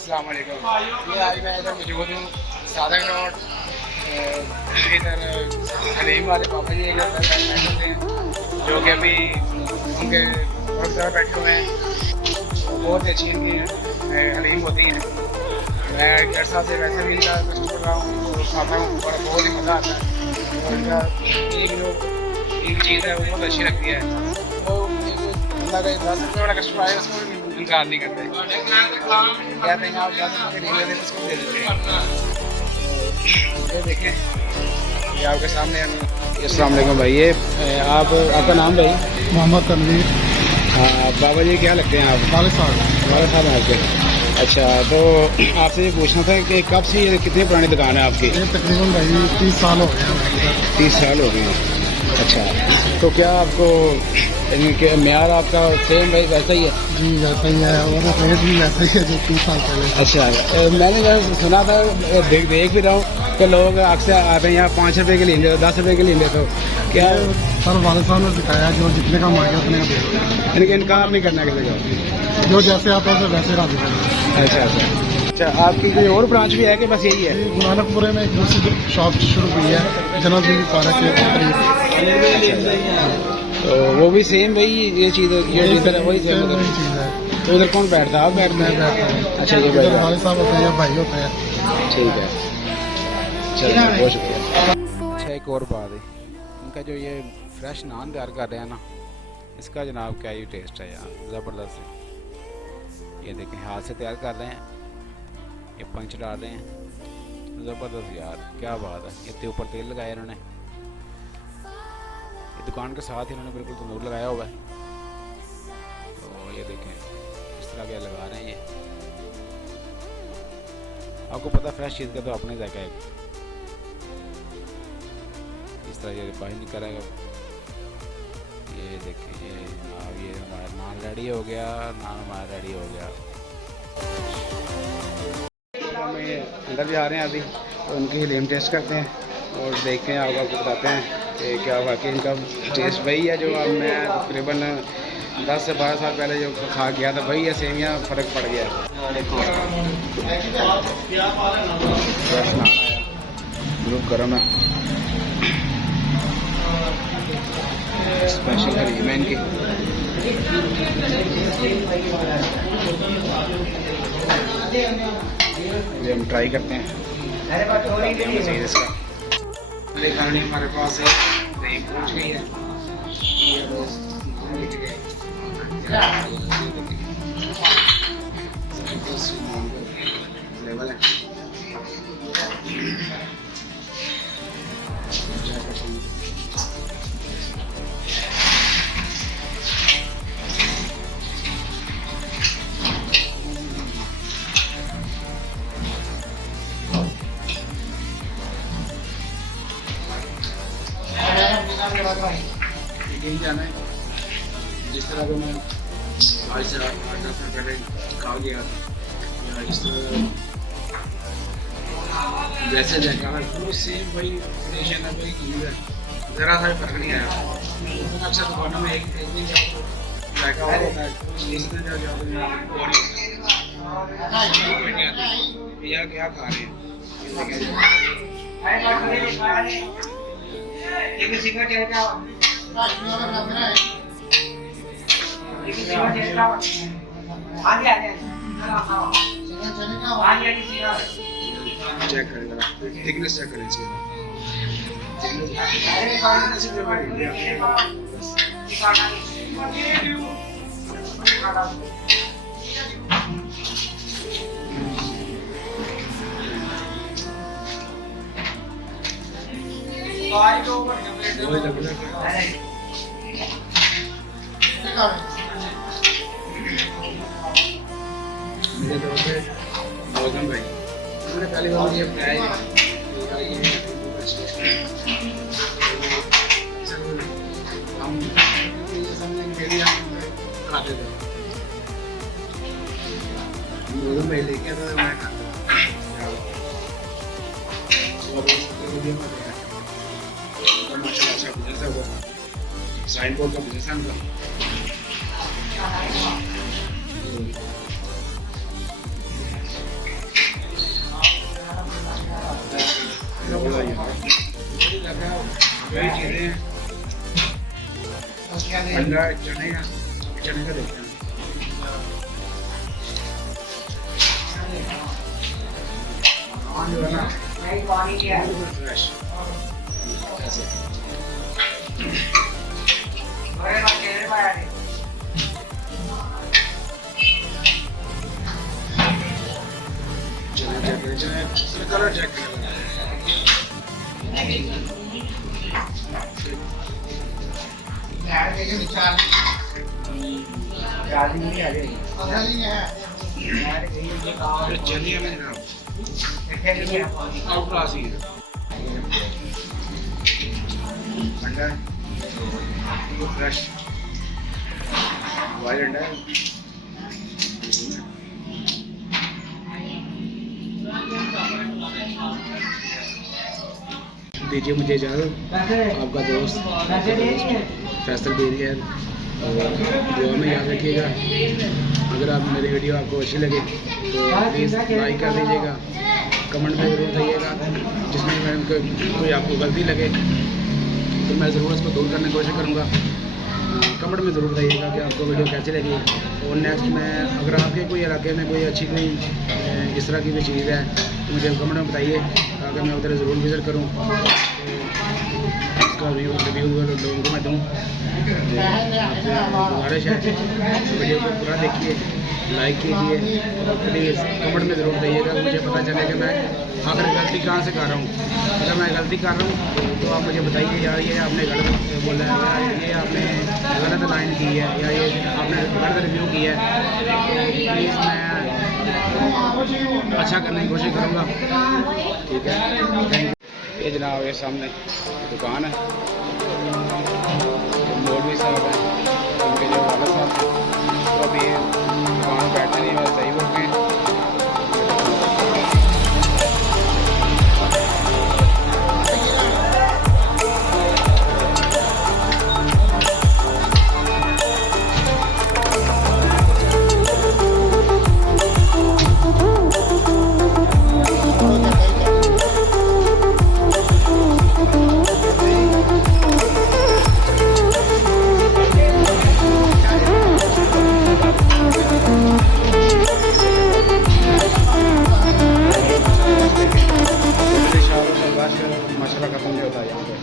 अस्सलाम वालेकुम। ये आज मैं इधर मौजूद हूँ सादक रोड, इधर हलीम वाले पापा जी इधर बैठे हैं जो कि अभी उनके प्रोफेसर बैठे हुए हैं। बहुत अच्छी इनकी हलीम होती हैं। मैं घर साहब से वैसे भी इनका कस्टमर रहा हूँ तो खाता हूँ और बहुत ही मज़ा आता है। और इनका एक चीज़ है वो बहुत अच्छी लगती है। वो बंदा का 10 रुपये वाला कस्टमर आए उसको इनकार नहीं करते, कहते हैं आप 10 रुपये नहीं लेते उसको दे देते हैं। ये देखें, ये आपके सामने हम। अस्सलाम वालेकुम भाई, ये आपका नाम भाई? मोहम्मद तनवीर। हाँ बाबा जी क्या लगते हैं आप? वाले साहब हैं आपके? अच्छा, तो आपसे ये पूछना था कि कब से ये कितनी पुरानी दुकान है आपकी? ये तकरीबन भाई 30 साल हो गए हैं। 30 साल हो गए हैं। अच्छा, तो क्या आपको म्यार आपका सेम भाई वैसा ही है? जी वैसा ही है और रेट भी वैसा ही है जो 30 साल पहले। अच्छा, मैंने जो सुना था देख भी रहा हूँ कि लोग अक्सर आते हैं यहाँ 5 रुपये के लेंगे 10 रुपये के लेंगे, तो क्या सर वाले साहब ने सिखाया जो जितने का मांगे उतने का दे दो। इनके इनकार नहीं करना किसी को, जो जैसे आता है वैसे राजी करें। अच्छा, आपकी कोई और ब्रांच भी है कि बस यही है? गुरुनानकपुरे में एक दूसरी शॉप शुरू हुई है जनाब बीवी पार्क के करीब। तो वो भी सेम वही ये चीज़ ये जिधर है वही सेम वही चीज़ है। तो इधर कौन बैठता है? आप बैठते मैं हैं? बैठता हूँ। अच्छा, ये इधर वाले साहब होते हैं या भाई होते हैं। ठीक है, चलिए बहुत शुक्रिया। अच्छा, एक और बात है, इनका जो ये फ्रेश नान तैयार कर रहे हैं ना, इसका जनाब क्या ही टेस्ट है यार, ज़बरदस्त है। ये देखें हाथ से तैयार कर रहे हैं, ये पंच डाल रहे हैं, ज़बरदस्त यार, क्या बात है। इतने ऊपर तेल लगाया इन्होंने, ये दुकान के साथ ही इन्होंने बिल्कुल तंदूर लगाया हुआ है। तो ये देखें इस तरह के लगा रहे हैं ये। आपको पता फ्रेश चीज़ का तो अपने जायका है। इस तरह ये बाहर नहीं करेगा। ये देखें ये हमारा नान रेडी हो गया, नान हमारा रेडी हो गया। हमें अंदर भी आ रहे हैं अभी, तो उनकी हलीम टेस्ट करते हैं और देखते हैं, आपको बताते हैं कि क्या वाकई इनका टेस्ट वही है जो मैं तकरीबन 10 से 12 साल पहले जो खा गया था, वही है सेम या फ़र्क पड़ गया है। ग्रुप गर्म है, स्पेशल हलीम है इनकी। ये हम ट्राई करते हैं मज़ीद इसका। खाने हमारे पास है नहीं पहुँच गई है। लेवल है यही जाना है। जिस तरह का मैं आज से 8-10 साल पहले खा गया था, या इस तरह जैसे देखा वो सेम वही कंडीशन है, वही चीज़ है, ज़रा सा भी फर्क नहीं आया। अक्सर दुकानों में एक दिन जाओ जायका होता है, इस दिन जाओ भैया क्या खा रहे हैं। चेक करें जरा, थिकनेस चेक करें इसकी। मेरे दोस्त गौतम भाई, उन्होंने पहली बार मुझे बताया हम खाते थे, गौतम भाई लेके आता था, मैं खाता माशाल्लाह अच्छा बिजनेस है वो, साइन बोर्ड का बिजनेस है उनका। चंगा चने का देखते हैं। जो है ना फ्रेश ऐसे कलर चेक चलिए अंडा फ्रेश बॉइल अंडा दीजिए मुझे इजाज़त। आपका दोस्त फैसल दे दिया दुआ में याद रखिएगा। अगर आप मेरी वीडियो आपको अच्छी लगे तो प्लीज़ लाइक कर दीजिएगा, कमेंट में ज़रूर दीजिएगा। जिसमें मैं कोई आपको गलती लगे तो मैं ज़रूर उसको दूर करने की कोशिश करूँगा। कमेंट में ज़रूर बताइएगा कि आपको वीडियो कैसी लगी। और नेक्स्ट में अगर आपके कोई इलाके में कोई अच्छी कोई इस तरह की कोई चीज़ है तो मुझे कमेंट में बताइए ताकि मैं उधर ज़रूर विज़िट करूँ, तो उसका रिव्यू लोगों को मैं दूँ। आपसे गुजारिश है वीडियो को पूरा देखिए, लाइक कीजिए, प्लीज़ कमेंट में ज़रूर बताइएगा, मुझे पता चले कि मैं आखिर गलती कहाँ से कर रहा हूँ। अगर मैं गलती कर रहा हूँ तो आप मुझे बताइए यार ये आपने गलत बोला है, या ये आपने गलत लाइन की है, या ये आपने गलत रिव्यू किया है, तो प्लीज़ मैं अच्छा करने की कोशिश करूँगा। ठीक है, थैंक यू। ये जनाब ये सामने दुकान है, मौलवी साहब हैं, उनके जो वाले साहब तो अभी दुकान बैठे नहीं, वैसे सही हो गए। माशाल्लाह खत्म नहीं होता यहाँ पे।